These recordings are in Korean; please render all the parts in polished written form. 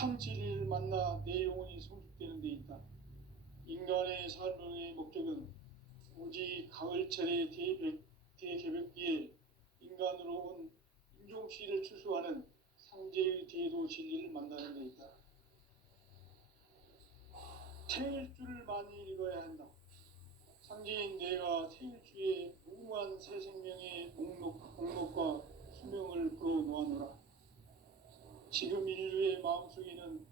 상지를 만나 내 영혼이 성숙되는 데 있다. 인간의 삶의 목적은 오직 가을철의 대개벽기에 인간으로 온 인종씨를 추수하는 상제의 대도 진리를 만나는 데 있다. 태일주를 많이 읽어야 한다. 상제인 내가 태일주의 무궁한 새 생명의 목록과 수명을 불어놓아노라. 지금 인류의 마음속에는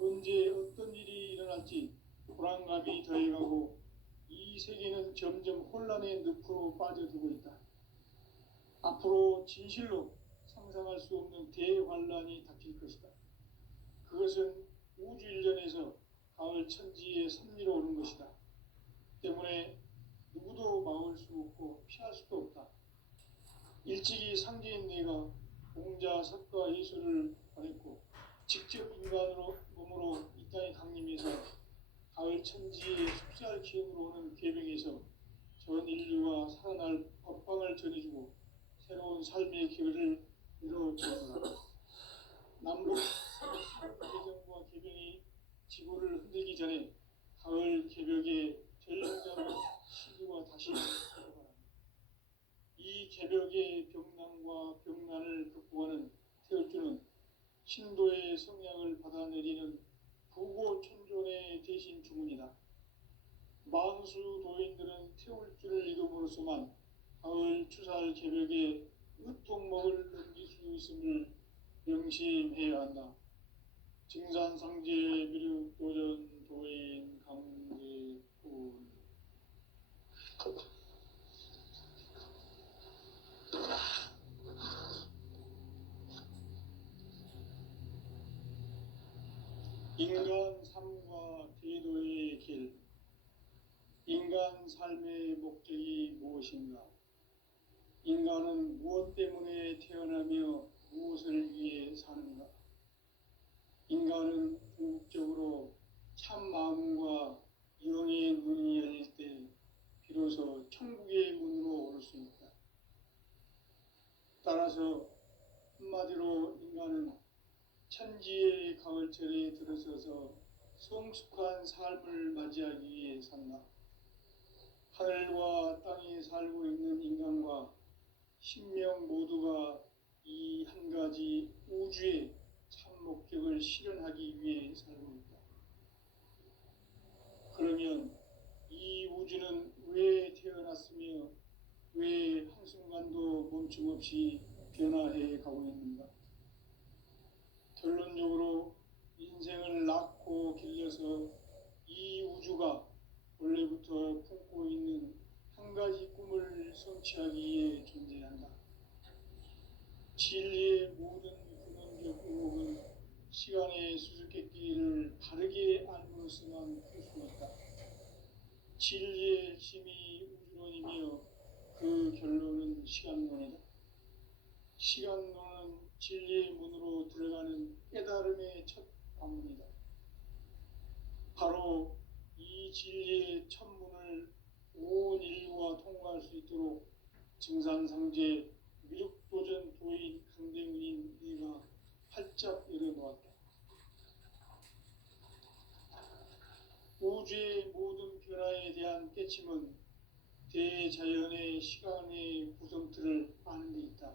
언제 어떤 일이 일어날지 불안감이 더해가고 이 세계는 점점 혼란의 늪으로 빠져들고 있다. 앞으로 진실로 상상할 수 없는 대환란이 닥칠 것이다. 그것은 우주 일전에서 가을 천지의 섭리로 오는 것이다. 때문에 누구도 막을 수 없고 피할 수도 없다. 일찍이 상제인 내가 공자, 석가, 예수를 보냈고 직접 인간으로 몸으로 이 땅에 강림해서 가을 천지의 숲살 기운으로 오는 계명에서 전 인류와 살아날 법방을 전해주고 새로운 삶의 길을 이뤄주었다. 남북 개정과 개병이 지구를 흔들기 전에 가을 개벽의 전령자로 시주가 다시 들어가라. 이 개벽의 병난과 병난을 극복하는 태울주는 신도의 성향을 받아내리는 부고천존의 대신 주문이다. 만수 도인들은 태울주를 이름으로서만 가을 추살 개벽에 으통목을 넘길 수 있음을 명심해야 한다. 증산상제 미륵 도전 도인 강제군. 인간 삶과 대도의 길. 인간 삶의 목적이 무엇인가? 인간은 무엇 때문에 태어나며 무엇을 위해 사는가? 인간은 궁극적으로 참 마음과 영의 문이 열릴 때 비로소 천국의 문으로 오를 수 있다. 따라서 한마디로 인간은 천지의 가을철에 들어서서 성숙한 삶을 맞이하기 위해 산다. 하늘과 땅에 살고 있는 인간과 신명 모두가 이 한 가지 우주의 참 목적을 실현하기 위해 살고 있다. 그러면 이 우주는 왜 태어났으며 왜 한순간도 멈춤없이 변화해 가고 있는가? 결론적으로 인생을 낳고 길러서 이 우주가 원래부터 품고 있는 한 가지 꿈을 성취하기 위해 존재한다. 진리의 모든 근원적 의목은 시간의 수수께끼를 바르게 알므로서만 풀 수 있다. 진리의 핵심이 우주론이며 그 결론은 시간론이다. 시간론은 진리의 문으로 들어가는 깨달음의 첫 방문이다. 바로 이 진리의 첫 문을 온 인류가 통과할 수 있도록 증산상제 미륵도전 도인 강대문인 네가 활짝 열어놓았다. 우주의 모든 변화에 대한 깨침은 대자연의 시간의 구성틀을 아는 데 있다.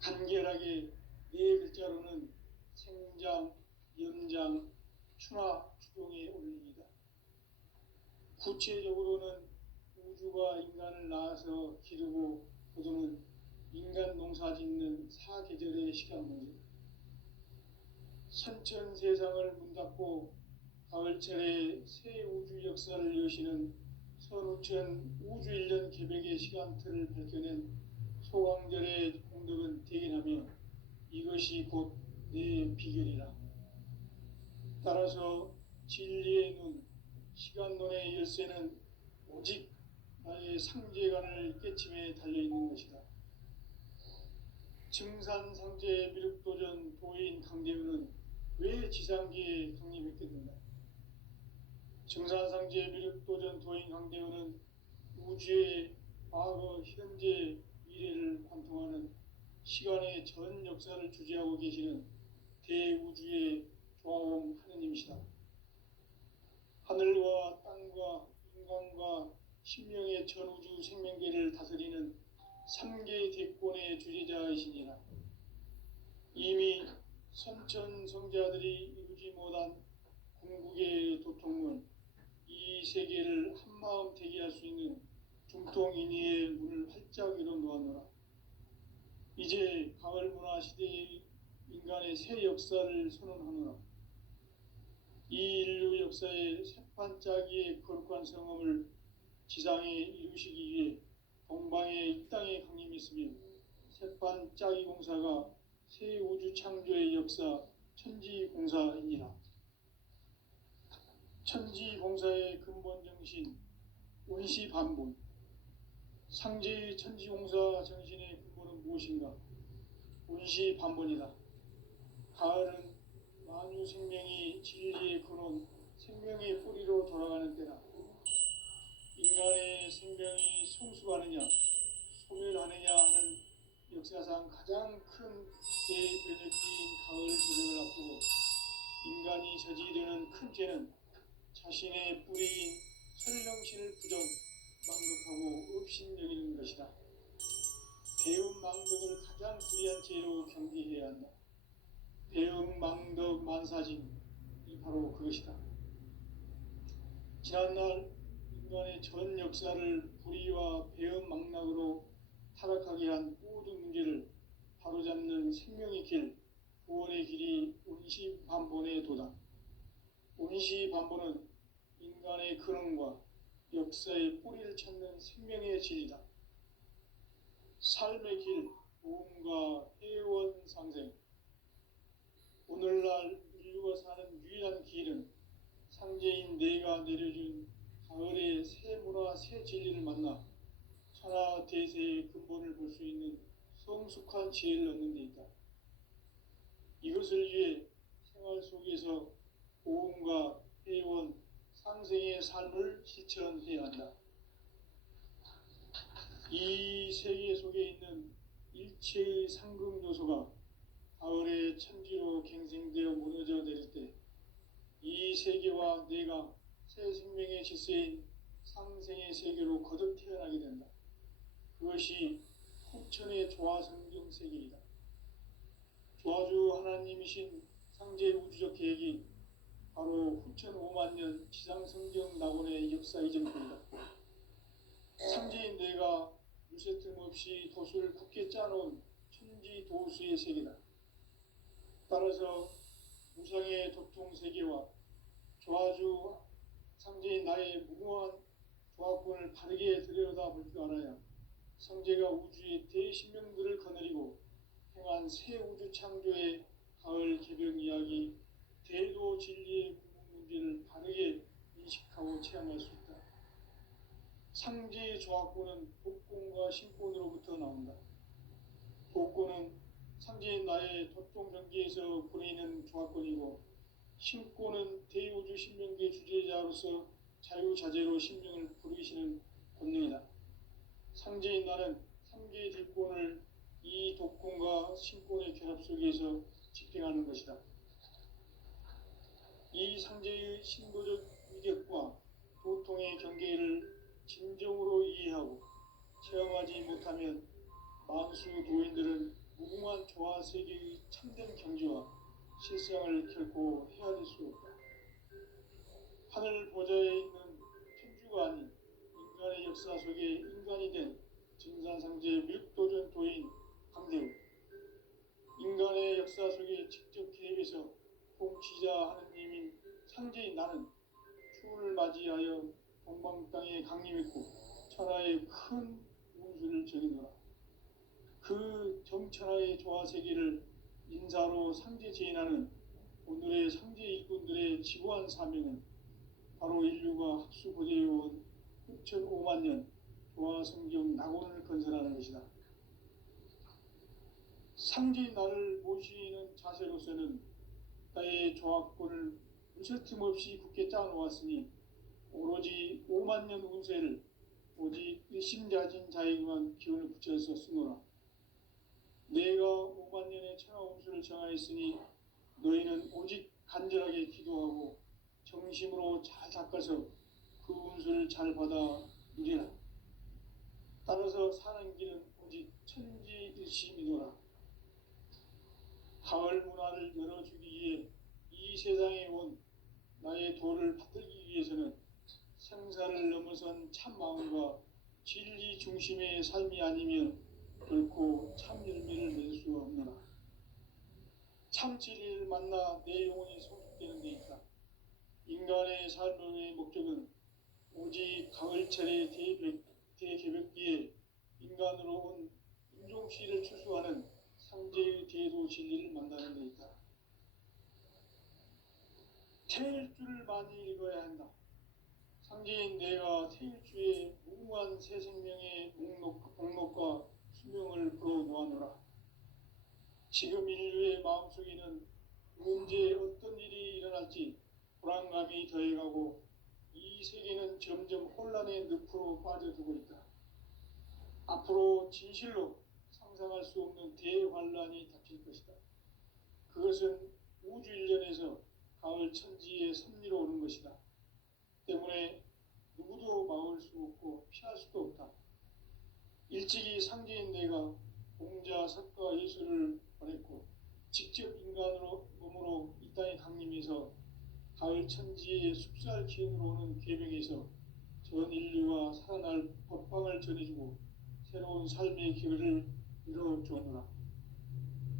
간결하게 네 글자로는 생장, 연장, 충화, 추동의 원리이다. 구체적으로는 우주가 인간을 낳아서 기르고 거두는 인간 농사 짓는 사계절의 시간 문제. 선천 세상을 문 닫고 가을철에 새 우주 역사를 여시는 선우천 우주 1년 개벽의 시간틀을 밝혀낸 소강절의 공덕은 대견하며 이것이 곧 내 비결이라. 따라서 진리의 눈, 시간론의 열쇠는 오직 나의 상제관을 깨침에 달려있는 것이다. 증산상제 미륵도전 도인 강대우는 왜 지상계에 강림했겠는가? 증산상제 미륵도전 도인 강대우는 우주의 과거, 현재, 미래를 관통하는 시간의 전 역사를 주재하고 계시는 대우주의 조아옴 하느님이시다. 하늘과 땅과 인간과 신명의 전우주 생명계를 다스리는 3개 대권의 주제자이시니라. 이미 선천성자들이 이루지 못한 궁극의 도통은 이 세계를 한마음 되게 할 수 있는 중통인의의 문을 활짝 열어 놓았노라. 이제 가을 문화 시대의 인간의 새 역사를 선언하노라. 이 인류 역사의 새판짜기의 거룩한 성험을 지상에 이루시기 위해 동방의 이 땅에 강림했으며 새판짜기 공사가 새 우주 창조의 역사 천지공사이니라. 천지공사의 근본 정신 원시반본. 상제의 천지공사 정신의 근본은 무엇인가? 원시반본이다. 가을은 만유 생명이 진리의 근원, 생명의 뿌리로 돌아가는 때다. 인간의 생명이 성숙하느냐, 소멸하느냐 하는 역사상 가장 큰 대변혁기인 가을 개벽을 앞두고 인간이 저지르는 큰 죄는 자신의 뿌리인 설령신을 부정, 망극하고 업신여기는 것이다. 배움 망덕을 가장 불의한 죄로 경계해야 한다. 배움 망덕 만사징이 바로 그것이다. 지난날 인간의 전 역사를 불의와 배움 망락으로 타락하게 한 모든 문제를 바로잡는 생명의 길, 구원의 길이 원시반본의 도다. 원시반본은 인간의 근원과 역사의 뿌리를 찾는 생명의 진리다. 삶의 길, 보험과 회원 상생. 오늘날 인류가 사는 유일한 길은 상제인 내가 내려준 가을의 새 문화, 새 진리를 만나 천하 대세의 근본을 볼 수 있는 성숙한 지혜를 얻는 데 있다. 이것을 위해 생활 속에서 보험과 회원, 상생의 삶을 실천해야 한다. 이 세계 속에 있는 일체의 상급 요소가 가을의 천지로 갱생되어 무너져 내릴 때 이 세계와 내가 새 생명의 질서인 상생의 세계로 거듭 태어나게 된다. 그것이 후천의 조화성경 세계이다. 조화주 하나님이신 상제 우주적 계획이 바로 후천 5만 년 지상성경 낙원의 역사 이전입니다. 상제인 내가 무쇠 틈 없이 도수를 굳게 짜놓은 천지 도수의 세계다. 따라서 무상의 도통 세계와 조화주 상제인 나의 무궁한 조화권을 바르게 들여다볼 줄 알아야 상제가 우주의 대신명들을 거느리고 행한 새 우주 창조의 가을 개벽 이야기, 대도 진리의 궁극 문제를 바르게 인식하고 체험할 수 있다. 상제의 조화권은 독권과 신권으로부터 나온다. 독권은 상제인 나의 도통 경계에서 보내는 조화권이고, 신권은 대우주 신명계 주제자로서 자유자재로 신명을 부르시는 권능이다. 상제인 나는 3개의 대권을 이 독권과 신권의 결합 속에서 집행하는 것이다. 이 상제의 신도적 위격과 도통의 경계를 진정으로 이해하고 체험하지 못하면 만수 도인들은 무궁한 조화 세계의 참된 경지와 실상을 결코 헤아릴 수 없다. 하늘 보좌에 있는 천주가 아닌 인간의 역사 속에 인간이 된 증산상제 밀도전 도인 강대우, 인간의 역사 속에 직접 개입해서 통치자 하느님인 상제인 나는 추운을 맞이하여 동방 땅에 강림했고 천하의 큰 운수를 정해놓아 그 정천하의 조화 세계를 인사로 상제 제인하는 오늘의 상제 일꾼들의 지구한 사명은 바로 인류가 합수 고대해온 6,5만 년 조화 성경 낙원을 건설하는 것이다. 상제인 나를 모시는 자세로서는 나의 조화권을 무쇠 틈 없이 굳게 짜놓았으니 오로지 5만 년 운세를 오직 일심자진 자에게만 기운을 붙여서 쓰노라. 내가 5만 년의 천하 운수를 정하였으니 너희는 오직 간절하게 기도하고 정심으로 잘 닦아서 그 운수를 잘 받아 누리라. 따라서 사는 길은 오직 천지일심이노라. 가을 문화를 열어주기 위해 이 세상에 온 나의 도를 받들기 위해서는 생사를 넘어선 참 마음과 진리 중심의 삶이 아니면 결코 참 열매를 맺을 수 없노라. 참 진리를 만나 내 영혼이 성숙되는 데 있다. 인간의 삶의 목적은 오직 가을철의 대개벽기에 인간으로 온 인종씨를 추수하는 상제의 대도 진리를 만나는 데 있다. 태일주를 많이 읽어야 한다. 상제인 내가 태일주의 무궁한 새 생명의 목록과 수명을 불어놓아노라. 지금 인류의 마음속에는 언제 어떤 일이 일어날지 불안감이 더해가고 이 세계는 점점 혼란의 늪으로 빠져들고 있다. 앞으로 진실로 상상할 수 없는 대환란이 닥칠 것이다. 그것은 우주 일련에서 가을 천지의 섭리로 오는 것이다. 때문에 누구도 막을 수 없고 피할 수도 없다. 일찍이 상제인 내가 공자, 석가, 예수를 보냈고 직접 인간으로 몸으로 이 땅에 강림해서 가을 천지의 숲살 기운으로 오는 계명에서 전 인류와 살아날 법방을 전해주고 새로운 삶의 기회를 이뤄주었노라.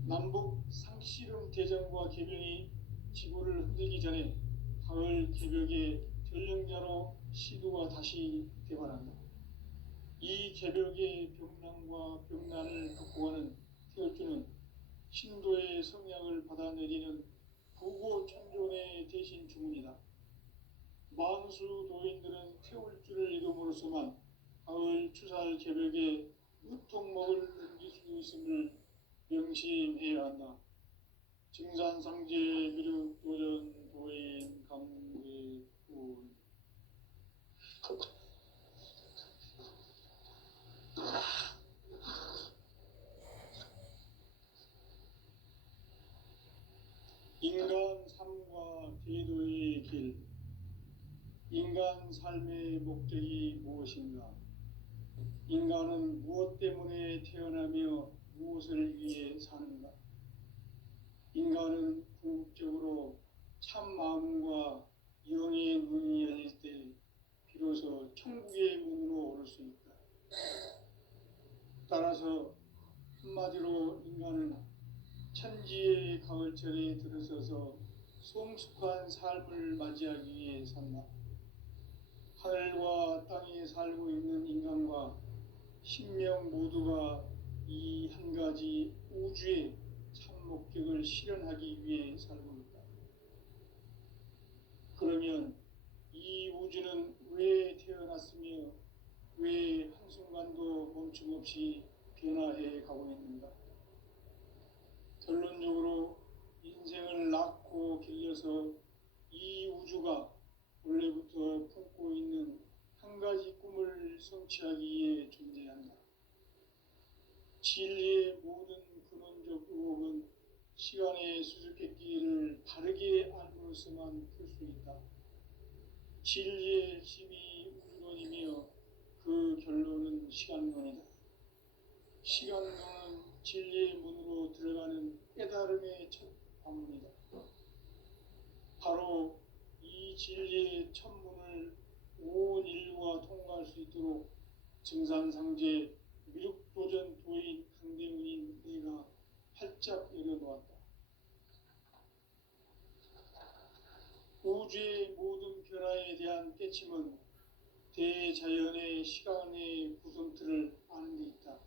남북 상씨름 대전과 계명이 지구를 흔들기 전에 가을 개벽의 전령자로 시도가 다시 개발한다. 이 개벽의 병난과 병난을 극복하는 태울주는 신도의 성약을 받아내리는 부고천존의 대신 주문이다. 만수 도인들은 태울주를 이름으로서만 가을 추살 개벽에 우통목을 넘길 수 있음을 명심해야 한다. 증산상제 미륵 도전 도인 강대군 인간 삶과 제도의 길. 인간 삶의 목적이 무엇인가? 인간은 무엇 때문에 태어나며 무엇을 위해 사는가? 인간은 궁극적으로 참 마음과 영의 눈이 열릴 때 비로소 천국의 문으로 오를 수 있다. 따라서 한마디로 인간은 천지의 가을철에 들어서서 성숙한 삶을 맞이하기 위해 산다. 하늘과 땅에 살고 있는 인간과 신명 모두가 이 한 가지 우주의 참 목적을 실현하기 위해 살고 있다. 그러면 이 우주는 왜 태어났으며 왜 한순간도 멈춤없이 변화해 가고 있는가? 결론적으로 인생을 낳고 길러서 이 우주가 원래부터 품고 있는 한 가지 꿈을 성취하기 위해 존재한다. 진리의 모든 근원적 의혹은 시간의 수수께끼를 바르게 알므로서만 풀 수 있다. 진리의 핵심이 우주론이며 그 결론은 시간론이다. 시간론은 진리의 문으로 들어가는 깨달음의 첫 방문이다. 바로 이 진리의 천문을 온 인류가 통과할 수 있도록 증산상제 미륵도전 도인 강대문인 내가 활짝 열어놓았다. 우주의 모든 변화에 대한 깨침은 대자연의 시간의 구성틀을 아는 데 있다.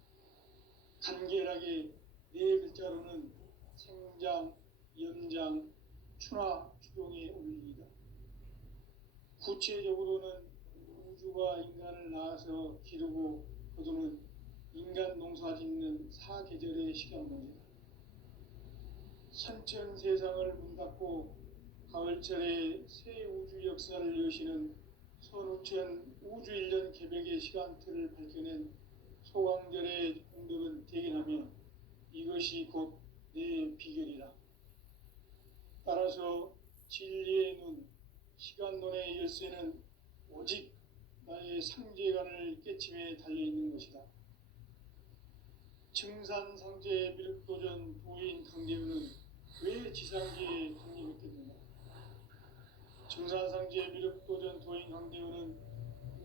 간결하게 네 글자로는 생장, 연장, 추나 추동의 원리이다. 구체적으로는 우주가 인간을 낳아서 기르고 거두는 인간 농사 짓는 사계절의 시간 문제다. 선천 세상을 문 닫고 가을철에 새 우주 역사를 여시는 선우천 우주 1년 개벽의 시간틀을 밝혀낸 소강절의 공덕은 대견하며 이것이 곧 내 비결이라. 따라서 진리의 눈, 시간론의 열쇠는 오직 나의 상제관을 깨침에 달려있는 것이다. 증산상제 미륵도전 도인 강재우는 왜 지상계에 강림했겠는가? 증산상제 미륵도전 도인 강재우는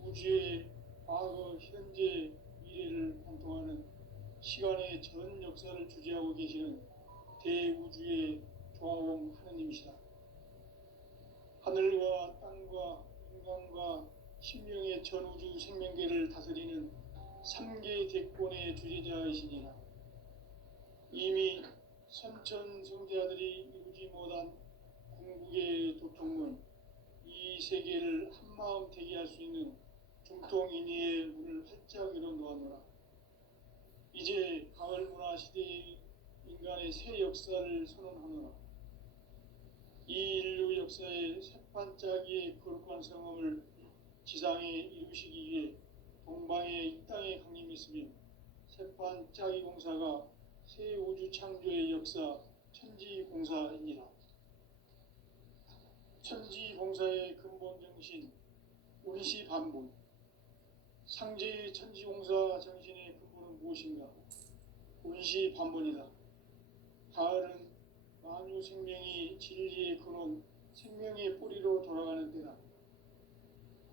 우주의 과거, 현재, 미래를 관통하는 시간의 전 역사를 주재하고 계시는 대우주의 조화원 하느님이시다. 하늘과 땅과 인간과 신명의 전우주 생명계를 다스리는 3개 대권의 주재자이시니라. 이미 선천성대아들이 이루지 못한 궁극의 도통문, 이 세계를 한마음 대기할 수 있는 중통인의의 문을 활짝 열어 놓았노라. 이제 가을 문화 시대의 인간의 새 역사를 선언하노라. 이 인류 역사의 새반짝이의 거룩한 성음을 지상에 이루시기 위해 동방의 이 땅에 강림했으며 새반짝이 공사가 새 우주 창조의 역사 천지공사이니라. 천지공사의 근본 정신 운시반본. 상제의 천지공사 정신의 근본은 무엇인가? 운시반본이다. 가을은 만유 생명이 진리의 근원, 생명의 뿌리로 돌아가는 때다.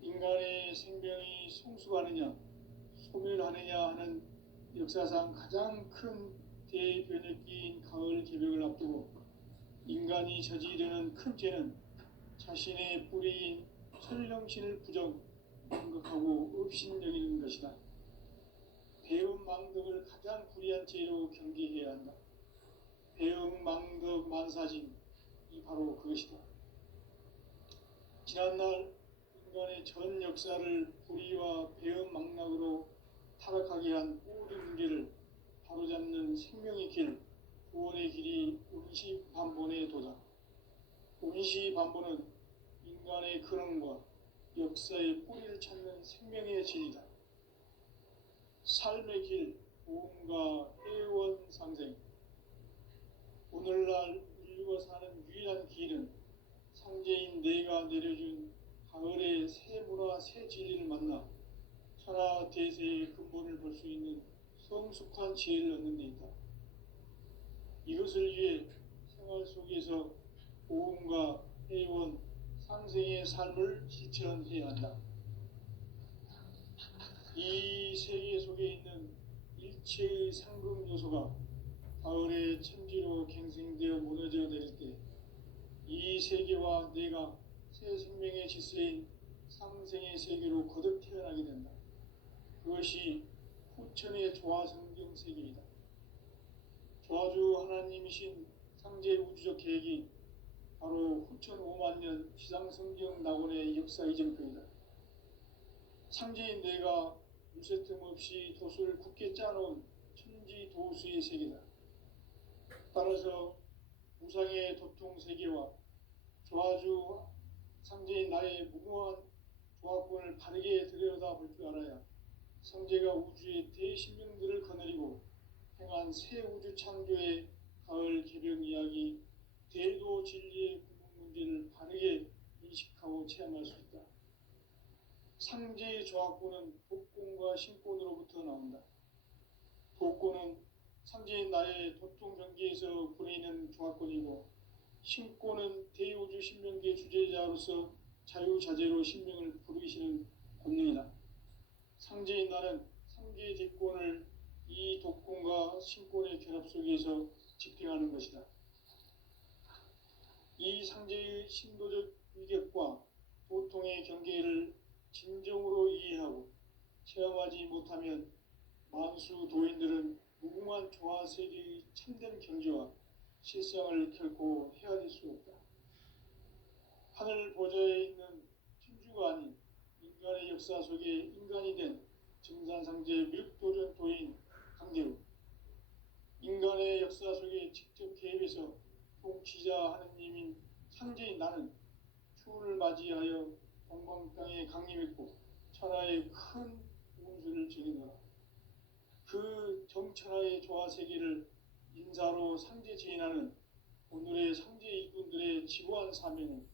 인간의 생명이 성숙하느냐, 소멸하느냐 하는 역사상 가장 큰 대변혁기인 가을 개벽을 앞두고 인간이 저지르는 큰 죄는 자신의 뿌리인 설령신을 부정하고 업신여기는 것이다. 배은망덕을 가장 불의한 죄로 경계해야 한다. 배은망덕 만사징, 이 바로 그것이다. 지난날 인간의 전 역사를 불의와 배은망락으로 타락하게 한 모든 문제를 바로잡는 생명의 길, 구원의 길이 운시반본의 도다. 운시반본은 인간의 근원과 역사의 뿌리를 찾는 생명의 진리다. 삶의 길, 보험과 해원상생. 오늘날 인류가 사는 유일한 길은 상제인 내가 내려준 가을의 새 문화, 새 진리를 만나 천하 대세의 근본을 볼 수 있는 성숙한 지혜를 얻는 데 있다. 이것을 위해 생활 속에서 보험과 해원, 상생의 삶을 실천해야 한다. 이 세계 속에 있는 일체의 상급 요소가 가을의 천지로 갱생되어 무너져 내릴 때 이 세계와 내가 새 생명의 질서인 상생의 세계로 거듭 태어나게 된다. 그것이 후천의 조화성경 세계이다. 조화주 하나님이신 상제 우주적 계획이 바로 후천 5만 년 지상성경 낙원의 역사 이정표이다. 상제인 내가 무쇠틈 없이 도수를 굳게 짜놓은 천지 도수의 세계다. 따라서 무상의 도통 세계와 조화주 상제인 나의 무궁한 조화권을 바르게 들여다볼 줄 알아야 상제가 우주의 대신명들을 거느리고 행한 새 우주 창조의 가을 개벽 이야기, 대도 진리의 궁극 문제를 바르게 인식하고 체험할 수 있다. 상제의 조화권은 독권과 신권으로부터 나온다. 독권은 상제인 나의 도통 경계에서 부리는 조화권이고, 신권은 대우주 신명계 주제자로서 자유자재로 신명을 부르시는 권능이다. 상제인 나는 상계의 대권을 이 독권과 신권의 결합 속에서 집행하는 것이다. 이 상제의 신도적 위격과 도통의 경계를 진정으로 이해하고 체험하지 못하면 만수 도인들은 무궁한 조화세계의 참된 경지와 실상을 결코 헤아릴 수 없다. 하늘 보좌에 있는 천주가 아닌 인간의 역사 속에 인간이 된 증산상제 미륵도전 도인 강재우, 인간의 역사 속에 직접 개입해서 통치자 하느님인 상제인 나는 추운을 맞이하여 동방 땅에 강림했고 천하의 큰 운수를 지니노라. 그 정천하의 조화 세계를 인사로 상제 지인하는 오늘의 상제 일꾼들의 지구한 사명은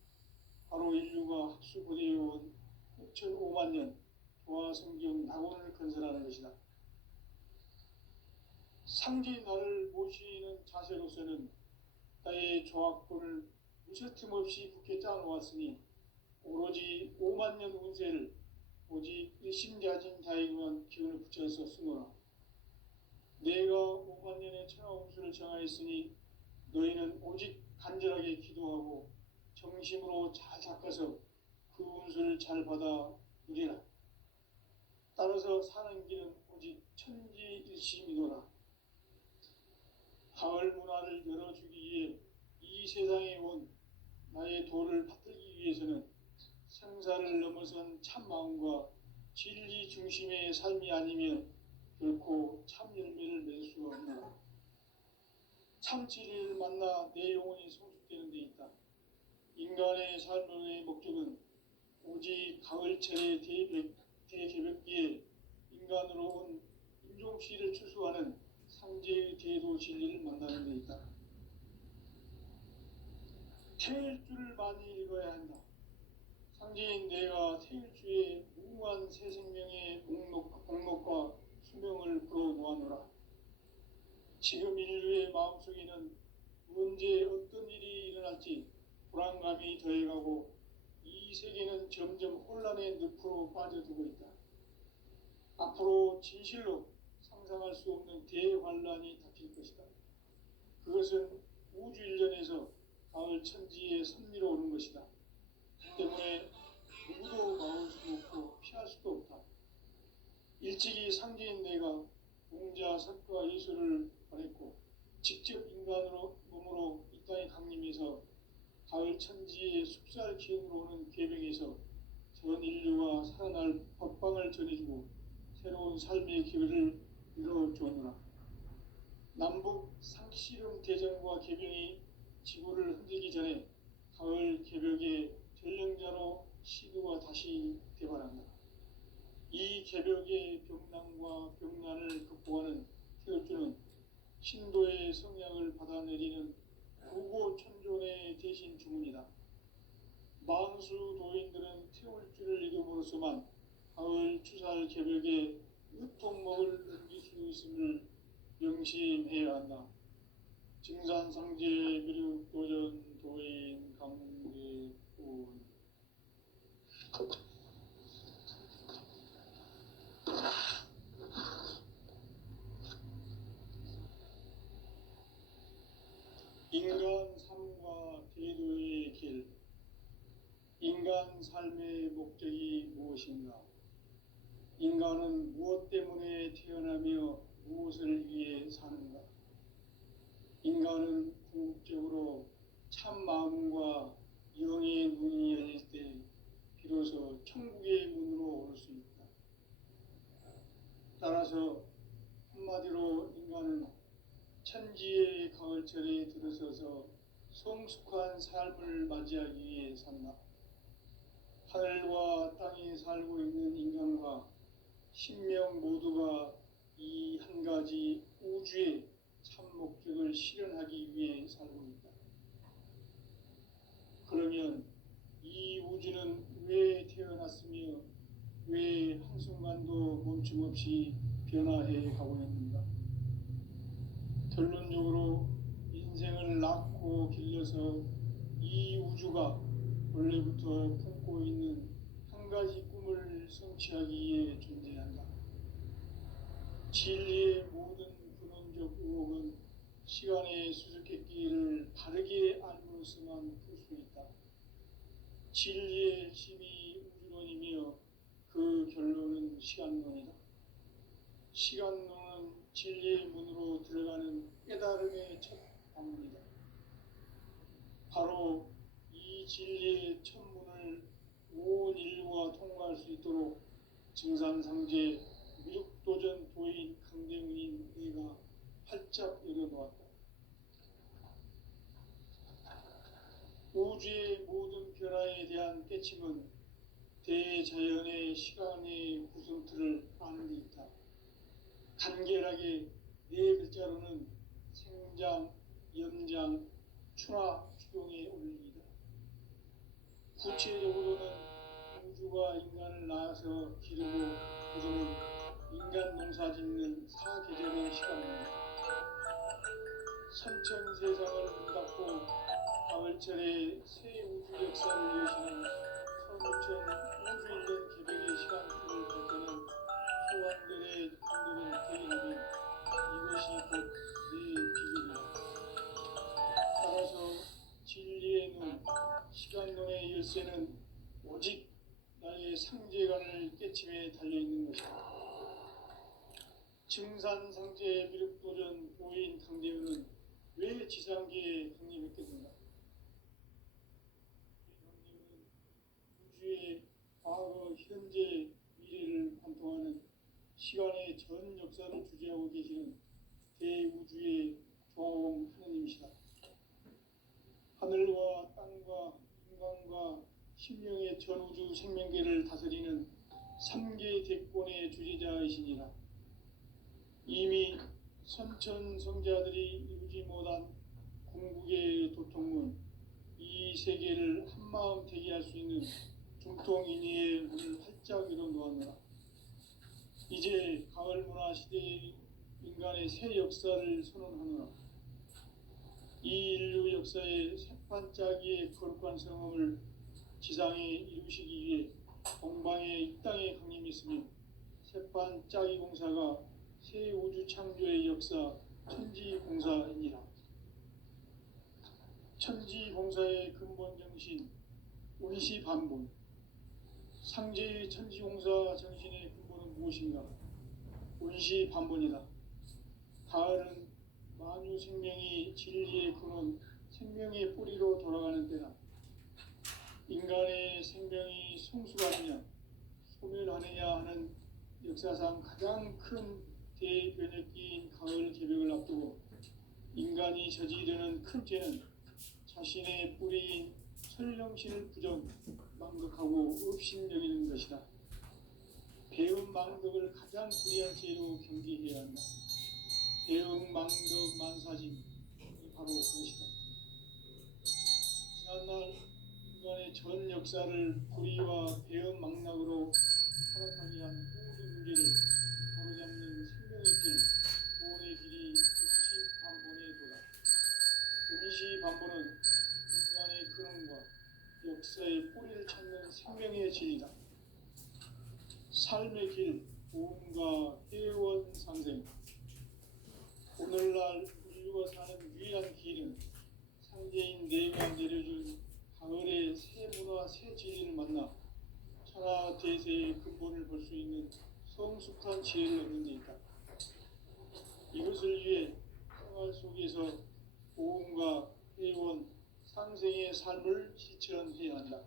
바로 인류가 학수고대해온 6,500만 년 조화성경 낙원을 건설하는 것이다. 상제의 나를 모시는 자세로서는 나의 조합권을 무쇠틈 없이 굳게 짜놓았으니 오로지 5만 년 운세를 오직 일심자진 자에게만 기운을 붙여서 쓰노라. 내가 5만 년의 천하 운수를 정하였으니 너희는 오직 간절하게 기도하고 정심으로 잘 닦아서 그 운수를 잘 받아 누리라. 따라서 사는 길은 오직 천지일심이노라. 가을 문화를 열어주기 위해 이 세상에 온 나의 도를 받들기 위해서는 생사를 넘어선 참 마음과 진리 중심의 삶이 아니면 결코 참 열매를 맺을 수가 없노라. 참 진리를 만나 내 영혼이 성숙되는 데 있다. 인간의 삶의 목적은 오직 가을철의 대개벽기에 인간으로 온 인종시를 추수하는 상제의 대도 진리를 만나는 데 있다. 태일주를 많이 읽어야 한다. 상제인 내가 태일주의 무궁한 새 생명의 목록과 수명을 불어놓아노라. 지금 인류의 마음속에는 언제 어떤 일이 일어날지 불안감이 더해가고 이 세계는 점점 혼란의 늪으로 빠져들고 있다. 앞으로 진실로 상상할 수 없는 대환란이 닥칠 것이다. 그것은 우주 일련에서 가을 천지에 선미로 오는 것이다. 때문에 누구도 막을 수 없고 피할 수도 없다. 일찍이 상제인 내가 공자, 석가, 예수를 보냈고 직접 인간으로 몸으로 이 땅에 강림해서 가을 천지의 숙살 기운으로 오는 계명에서 전 인류가 살아날 법방을 전해주고 새로운 삶의 기회를 이뤄주었노라. 남북 상씨름 대전과 계명이 지구를 흔들기 전에 가을 개벽의 전령자로 시도가 다시 대발한다. 이 개벽의 병난과 병난을 극복하는 태울주는 신도의 성향을 받아내리는 구고천존의 대신 주문이다. 만수 도인들은 태울주를 읽음으로써만 가을 추살 개벽의 으통목을 넘길 수 있음을 명심해야 한다. 증산상제 미륵도전 도인 강대군. 인간 삶과 대도의 길. 인간 삶의 목적이 무엇인가? 인간은 무엇 때문에 태어나며 무엇을 위해 사는가? 인간은 궁극적으로 참 마음과 영의 눈이 열릴 때 비로소 천국의 문으로 올 수 있다. 따라서 한마디로 인간은 천지의 가을철에 들어서서 성숙한 삶을 맞이하기 위해 산다. 하늘과 땅에 살고 있는 인간과 신명 모두가 이 한 가지 우주의 참 목적을 실현하기 위해 살고 있다. 그러면 이 우주는 왜 태어났으며 왜 한순간도 멈춤없이 변화해 가고 있는가? 결론적으로 인생을 낳고 길러서 이 우주가 원래부터 품고 있는 한 가지 꿈을 성취하기 위해 존재한다. 진리의 모든 근원적 의혹은 시간의 수수께끼를 바르게 알므로서만 풀 수 있다. 진리의 핵심이 우주론이며 그 결론은 시간론이다. 시간론은 진리의 문으로 들어가는 깨달음의 첫 방문이다. 바로 이 진리의 첫 문을 온 인류가 통과할 수 있도록 증산상제 미륵도전 도인 강대문인 내가 활짝 열어놓았다. 우주의 모든 변화에 대한 깨침은 대자연의 시간의 구성틀을 아는 데 있다. 간결하게 네 글자로는 생장, 연장, 추나 추동에 올립니다. 구체적으로는 우주가 인간을 낳아서 기르고 거두는 인간 농사 짓는 사계절의 시간입니다. 선천 세상을 문닫고 가을철에 새 우주 역사를 여시는 서구천 우주 인근 개벽의 시간표를 볼 때는 소환들의 감독을 대기하면 이것이 곧 내 비극이다. 따라서 진리의 눈, 시간론의 열쇠는 오직 나의 상제관을 깨침에 달려있는 것이다. 증산상제의 미륵도전 보인 강대우는 왜 지상계에 강림했겠는가? 강대우는 우주의 과거, 현재, 미래를 관통하는 시간의 전 역사를 주재하고 계시는 대우주의 조화원 하느님이시다. 하늘과 땅과 인간과 신명의 전우주 생명계를 다스리는 3계 대권의 주제자이시니라. 이미 선천성자들이 이루지 못한 궁극의 도통문, 이 세계를 한마음 대기할 수 있는 중통인의의 문을 활짝 열어놓았노라. 이제 가을 문화 시대의 인간의 새 역사를 선언하노라. 이 인류 역사의 새반짝이의 거룩한 성음을 지상에 이루시기 위해 동방의 이 땅에 강림했으며 새반짝이 공사가 새 우주 창조의 역사 천지공사이니라. 천지공사의 근본 정신 운시반본, 상제의 천지공사 정신의 근본은 무엇인가? 운시반본이다. 가을은 만유 생명이 진리의 근원, 생명의 뿌리로 돌아가는 때다. 인간의 생명이 성숙하느냐, 소멸하느냐 하는 역사상 가장 큰 대변혁기인 가을 개벽을 앞두고 인간이 저지르는 큰 죄는 자신의 뿌리인 설령신을 부정, 망극하고 업신여기는 것이다. 배움 망덕을 가장 불의한 죄로 경계해야 한다. 배움 망덕 만사짐이 바로 그것이다. 지난날 인간의 전 역사를 불의와 배움 망락으로 타락하게 한 모든 문제를 바로잡는 생명의 길, 구원의 길이 운시반본의 도다. 운시반본은 인간의 근원과 역사의 뿌리를 찾는 생명의 진리다. 삶의 길, 보험과 회원 상생. 오늘날 인류가 사는 유일한 길은 상제인 내가 내려준 가을의 새 문화, 새 진리를 만나 천하 대세의 근본을 볼 수 있는 성숙한 지혜를 얻는 데 있다. 이것을 위해 생활 속에서 보험과 회원, 상생의 삶을 실천해야 한다.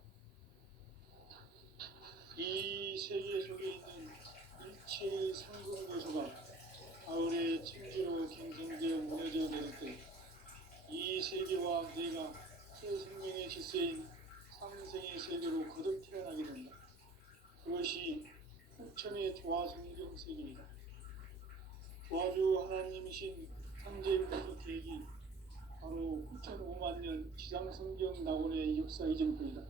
이 세계 속에 있는 일체의 상금 요소가 가을의 천지로 갱생되어 무너져 내릴 때 이 세계와 내가 새 생명의 질서인 상생의 세계로 거듭 태어나게 된다. 그것이 후천의 조화성경 세계이다. 조화주 하나님이신 상제부터 계기, 바로 9,500,000년 지상성경 낙원의 역사 이전뿐이다.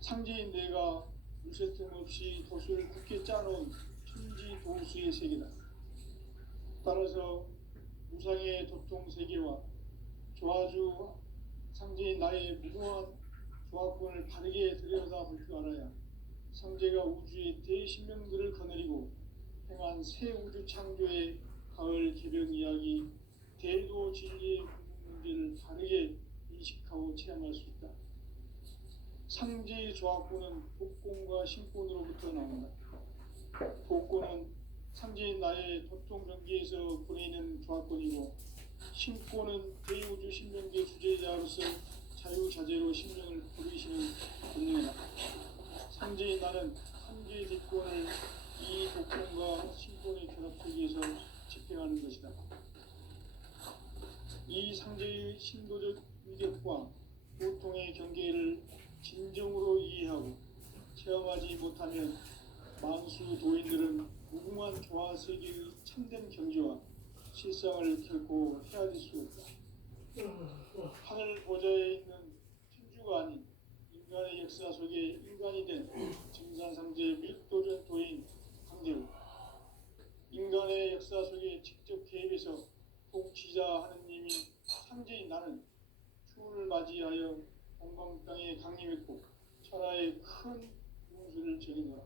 상제인 내가 물새틈 없이 도수를 굳게 짜놓은 천지 도수의 세계다. 따라서 무상의 도통 세계와 조화주 상제인 나의 무궁한 조화권을 바르게 들여다볼 줄 알아야 상제가 우주의 대신명들을 거느리고 행한 새 우주 창조의 가을 개벽 이야기, 대도 진리의 문제를 바르게 인식하고 체험할 수 있다. 상제의 조화권은 복권과 신권으로부터 나온다. 복권은 상제인 나의 도통 경계에서 보내는 조화권이고, 신권은 대우주 신명계 주제자로서 자유자재로 신명을 부르시는 권능이다. 상제인 나는 상제의 대권을 이 복권과 신권의 결합 속에서 집행하는 것이다. 이 상제의 신도적 위력과 보통의 경계를 진정으로 이해하고 체험하지 못하면 만수 도인들은 무궁한 조화 세계의 참된 경지와 실상을 결코 헤아릴 수 없다. 시간이 된 증산상제 밀도전 도인 강대우. 인간의 역사 속에 직접 개입해서 통치자 하느님인 상제인 나는 추운을 맞이하여 동방 땅에 강림했고 천하의 큰 용수를 전이노라.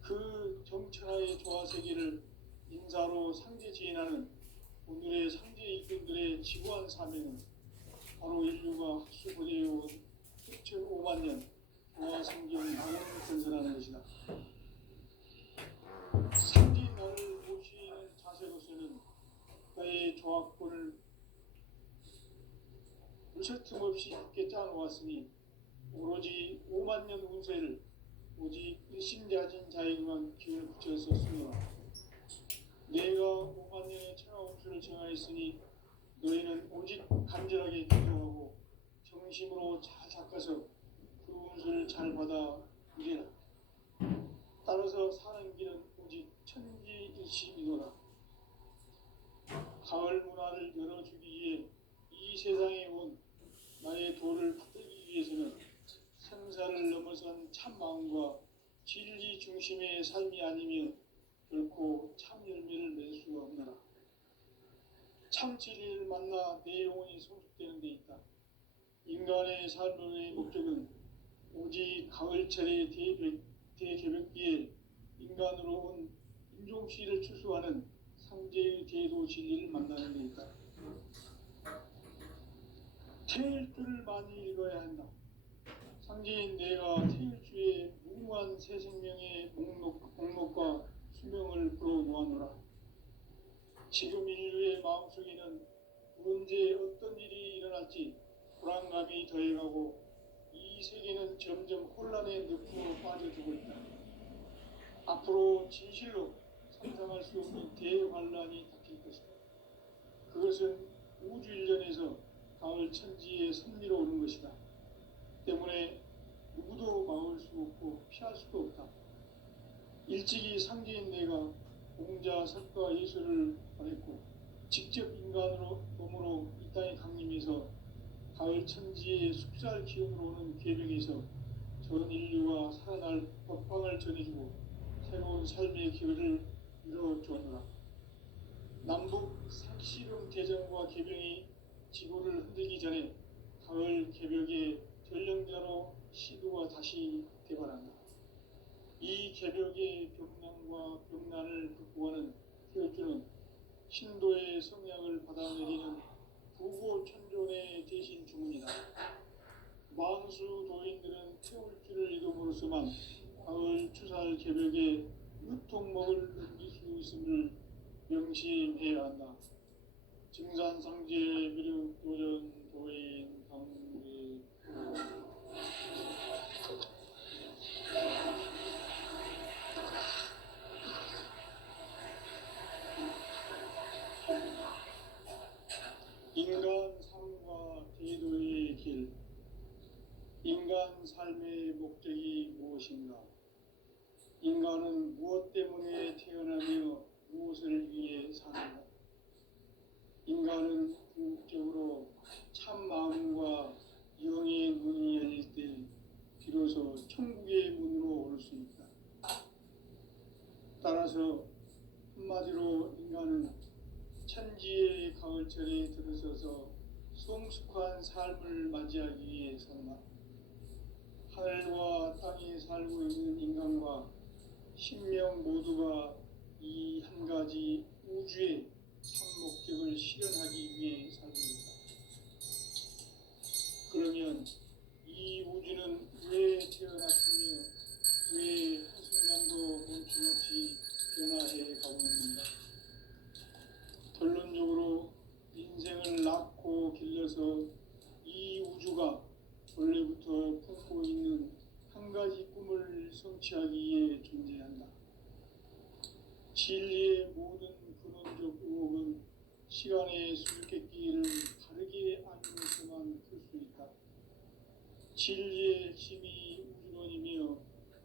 그 정천하의 조화 세계를 인사로 상제 지인하는 오늘의 상제 일꾼들의 지구한 사명은 바로 인류가 학수고대해온 수천 5만 년 조화 성경 방언을 건설하는 것이다. 상제인 나를 모시는 자세로서는 그의 조합권을 물새틈 없이 굳게 짜놓았으니 오로지 5만 년 운세를 오직 일심자진 자에게만 기운을 붙여서 쓰노라. 내가 5만 년의 천하 운수를 정하였으니 너희는 오직 간절하게 기도하고 정심으로 잘 닦아서 그 운수를 잘 받아 누리라. 따라서 사는 길은 오직 천지일심이노라. 가을 문화를 열어주기 위해 이 세상에 온 나의 도를 받들기 위해서는 생사를 넘어선 참 마음과 진리 중심의 삶이 아니면 결코 참 열매를 맺을 수가 없노라. 참 진리를 만나 내 영혼이 성숙되는 데 있다. 인간의 삶의 목적은 오직 가을철의 대개벽기에 인간으로 온 인종시를 추수하는 상제의 대도 진리를 만나는 데 있다. 태일주를 많이 읽어야 한다. 상제인 내가 태일주의 무궁한 새 생명의 목록과 수명을 불어놓아노라. 지금 인류의 마음속에는 언제 어떤 일이 일어날지 불안감이 더해가고 이 세계는 점점 혼란의 늪으로 빠져들고 있다. 앞으로 진실로 상상할 수 없는 대환란이 닥칠 것이다. 그것은 우주 일련에서 가을 천지의 섭리로 오는 것이다. 때문에 누구도 막을 수 없고 피할 수도 없다. 일찍이 상제인 내가 공자, 석가, 예수를 보냈고 직접 인간으로 몸으로 이 땅에 강림해서 가을 천지의 숲살 기운으로 오는 계명에서 전 인류와 살아날 법방을 전해주고 새로운 삶의 길을 이뤄주었노라. 남북 상씨름 대전과 개병이 지구를 흔들기 전에 가을 개벽의 전령자로 시도가 다시 개발한다. 이 개벽의 벽난과 벽난을 극복하는 태울주는 신도의 성약을 받아내리는 부고천존의 대신 주문이다. 망수 도인들은 태울주를 이름으로서만 가을 추살 개벽의 유통목을 넘길 수 있음을 명심해야 한다. 증산상제 미륵 도전 도인 강대 인간 삶과 대도의 길. 인간 삶의 목적이 무엇인가? 인간은 무엇 때문에 태어나며 무엇을 위해 사는가? 인간은 궁극적으로 참 마음과 영의 문이 열릴 때 비로소 천국의 문으로 올 수 있다. 따라서 한마디로 인간은 천지의 가을철에 들어서서 성숙한 삶을 맞이하기 위해 산다. 하늘과 땅에 살고 있는 인간과 신명 모두가 이 한 가지 우주의 참 목적을 실현하기 위해 살고 있다. 그러면 이 우주는 왜 태어났으며 왜 한순간도 멈춤없이 변화해 가고 있는가? 결론적으로 인생을 낳고 길러서 이 우주가 원래부터 품고 있는 한 가지 꿈을 성취하기 위해 존재한다. 진리의 모든 근원적 의혹은 시간의 수수께끼를 다르게 알면서만 풀 수 있다. 진리의 핵심이 우주론이며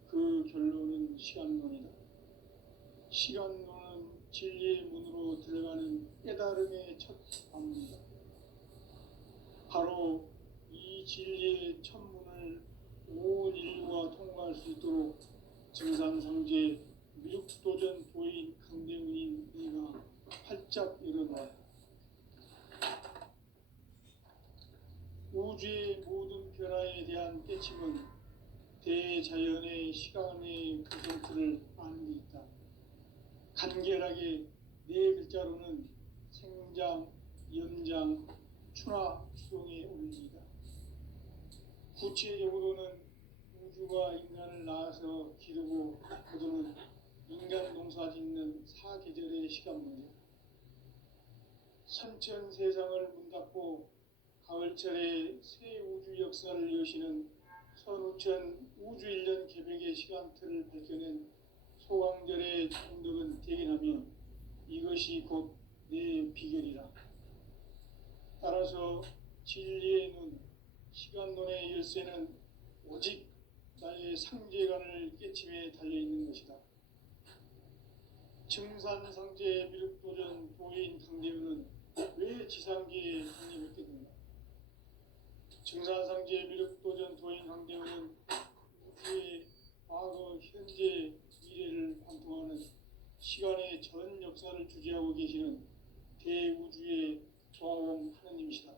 그 결론은 시간론이다. 시간론은 진리의 문으로 들어가는 깨달음의 첫 방문이다. 바로 이 진리의 첫 문을 온 인류가 통과할 수 있도록 증산상제 미륵도전 도인 강대문인 네가 활짝 일어나 우주의 모든 변화에 대한 깨침은 대자연의 시간의 구성틀을 아는 데 있다. 간결하게 네 글자로는 생장, 연장, 추나 추동의 원리이다. 구체적으로는 우주가 인간을 낳아서 기르고 거두는 인간 농사 짓는 사계절의 시간 문제다. 선천 세상을 문 닫고 가을철에 새 우주 역사를 여시는 선우천 우주 1년 개벽의 시간틀을 밝혀낸 소강절의 총덕은 대견하며 이것이 곧 내 비결이라. 따라서 진리의 눈, 시간론의 열쇠는 오직 나의 상제관을 깨침에 달려있는 것이다. 증산상제 미륵도전 도인 강대문은 왜 지상계에 강림했게 된가? 증산상제 미륵도전 도인 강대문은 우주의 과거, 현재, 미래를 관통하는 시간의 전 역사를 주재하고 계시는 대우주의 조화원 하느님이시다.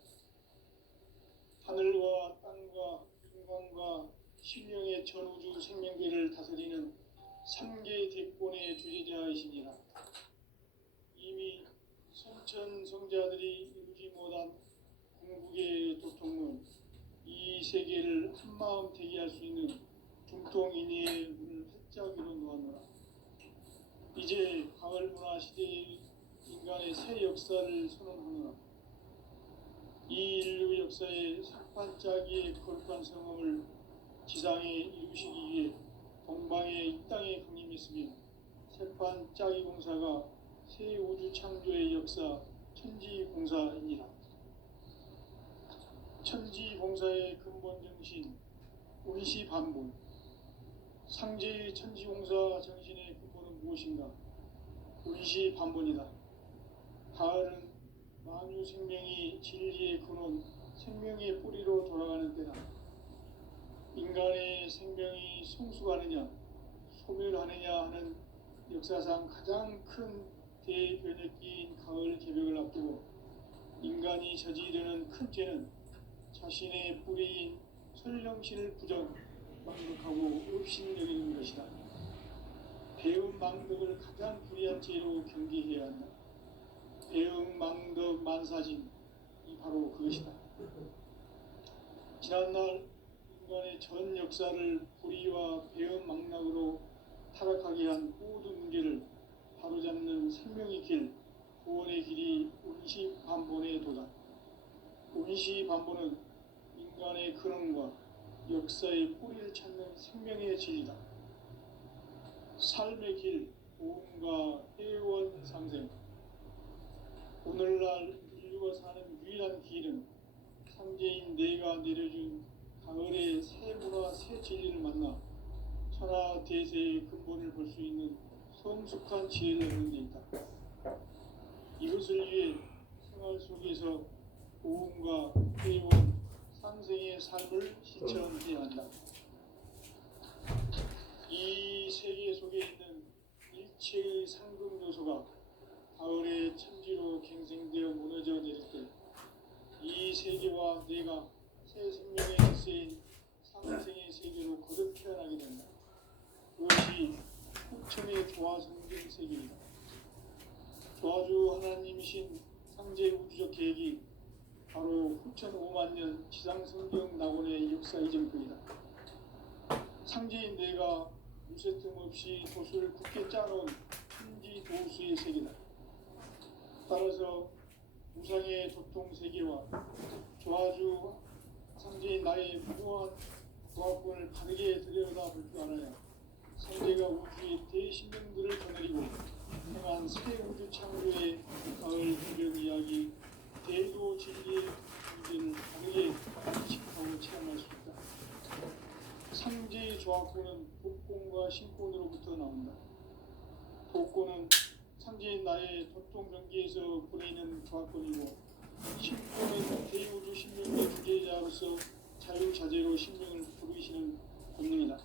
하늘과 땅과 인간과 신령의 전우주 생명계를 다스리는 3개 대권의 주재자이시니라. 이미 선천 성자들이 이루지 못한 궁극의 도통은 이 세계를 한마음 되게 할 수 있는 중통인의의 문을 활짝 열어 놓았노라. 이제 가을 문화 시대의 인간의 새 역사를 선언하노라. 이 인류 역사의 삭발짜기의 거룩한 성험을 지상에 이루시기 위해 동방의 이 땅에 강림했으며 새판 짜기 공사가 새 우주 창조의 역사 천지 공사이니라. 천지 공사의 근본 정신 운시 반본. 상제의 천지 공사 정신의 근본은 무엇인가? 운시 반본이다. 가을은 만유 생명이 진리의 근원, 생명의 뿌리로 돌아가는 때다. 인간의 생명이 성숙하느냐, 소멸하느냐 하는 역사상 가장 큰 대변혁기인 가을 개벽을 앞두고 인간이 저지르는 큰 죄는 자신의 뿌리인 설령신을 부정, 망덕하고 없인 여기는 것이다. 배운 망덕을 가장 불의한 죄로 경계해야 한다. 배응 망덕 만사진, 이 바로 그것이다. 지난날 인간의 전 역사를 불의와 배응 망락으로 타락하게 한 모든 문제를 바로잡는 생명의 길, 구원의 길이 운시반본의 도다. 운시반본은 인간의 근원과 역사의 뿌리를 찾는 생명의 진리다. 삶의 길, 보험과 회원 상생. 오늘날 인류가 사는 유일한 길은 상제인 내가 내려준 가을의 새 문화 새 진리를 만나 천하 대세의 근본을 볼 수 있는 성숙한 지혜를 얻는 데 있다. 이것을 위해 생활 속에서 보험과 회원, 상생의 삶을 실천해야 한다. 이 세계 속에 있는 일체의 상금 요소가 가을의 천지로 갱생되어 무너져 내릴 때 이 세계와 내가 새 생명의 열쇠인 상생의 세계로 거듭 태어나게 된다. 그것이 후천의 조화 성경 세계이다. 조화주 하나님이신 상제 우주적 계획이 바로 후천 5만 년 지상 성경 낙원의 역사 이전뿐이다. 상제인 내가 무쇠 틈 없이 돛을 굳게 짜놓은 천지 도수의 세계다. 따라서 무상의 도통 세계와 조화주 상제인 나의 무모한 조합권을 바르게 들여다볼 줄 알아야 상제가 우주의 대신령들을 거느리고 행한 새 우주 창조의 가을 개벽 이야기 대도 진리의 문제를 바르게 인식하고 체험할 수 있다. 상제의 조합권은 복권과 신권으로부터 나온다. 복권은 상제인 나의 도통 경계에서 보내는 조합권이고 신권은 대우주 신명의 주제자로서 자유자재로 신명을 부르시는 본능이다.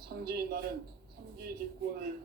상제인 나는 3기 뒷권을